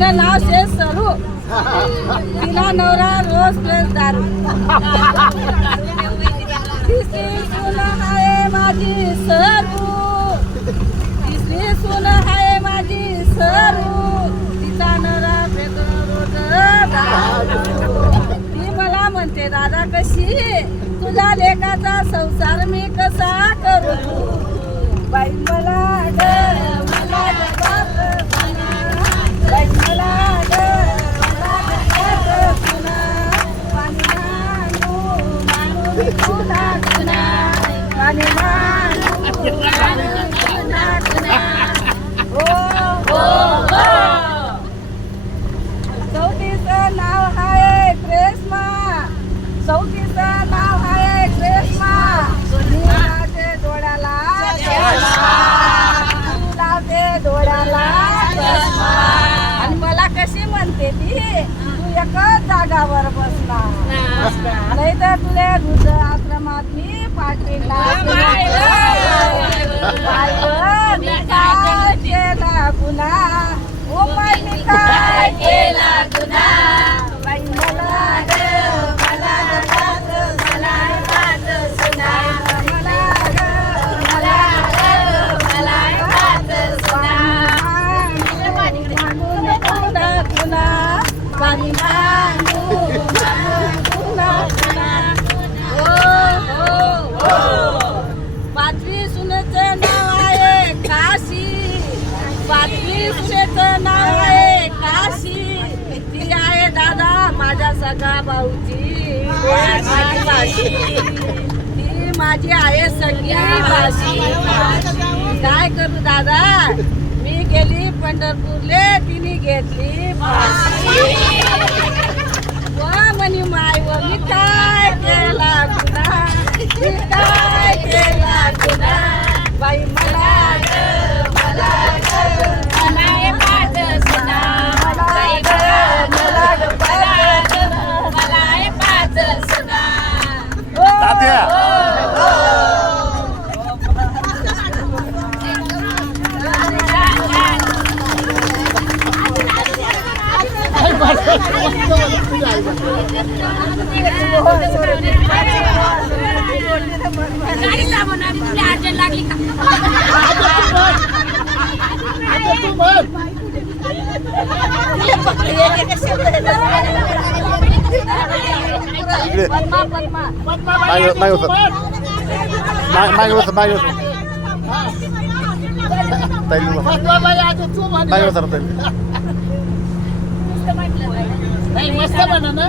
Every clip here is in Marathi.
तिनं नाव शे सरू. तिला नवरा रोज प्लस दारू. तिसरी सून आहे माझी सरू. तिसरी सून आहे माझी सरू. तिचा नवरा पेतो रोज दारू. ती मला म्हणते दादा कशी तुझ्या लेकाचा संसार मी कसा करू. बाई मला ग मला बाप बाई मला ग मला पुन्हा पाणी मानू मानू पुन्हा पुन्हा पाणी मानू पुन्हा पुन्हा. हो हो हो. चौथीचं नाव आहे ग्रेस्मा. चौथीचं नाव आहे ग्रेस्मा. लावते डोळ्याला लावते डोळ्याला आणि मला कशी म्हणते ती तू एकच जागावर बसला नाही तर तुला वृद्ध आश्रमात मी पाठविला. काय केला गुन्हा ओ बाई मी काय केला गुन्हा. बाई मला ग मला मला बात सुना. मला ग मला मला बात सुना. मानून पुन्हा पुन्हा पाणी मानू पुन्हा पुन्हा. हो हो हो. पाचवी सुनेचं नाव आहे काशी. पाचवी सुनेचं नाव आहे काशी. ती आहे दादा माझ्या सगळा भाऊची माझी भाषी. ती माझी आहे सगळी भाषी. काय करू दादा मी गेली पंढरपूरले तिने घेतली फाशी. वा म्हणी माय व मी काय केला गुन्हा. मी काय केला गुन्हा. बाई मला मला मला पाच सुना. मला पाच सुना. लागली पद्मा पद्मा नाही होत नाही होत नाही होत नाही होत नाही मस्त म्हणा ना.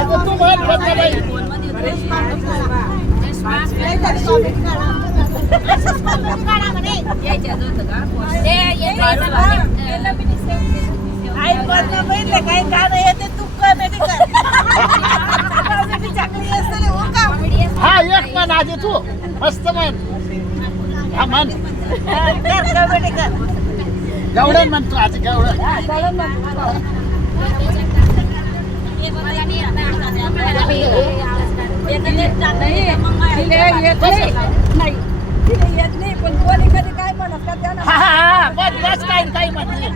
अगं तू म्हण पद्माबाई. आई पद्माबाईले काही गाणं येते तू कॉमेडी कर. हा एक म्हण आधी तू मस्त म्हण. हा म्हण कॉमेडी कर. गवडण म्हणतो आज गवडण. येत नाही पण कोणी कधी काय म्हणत का त्याला. हा बस काही काही म्हणते.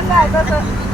लग्न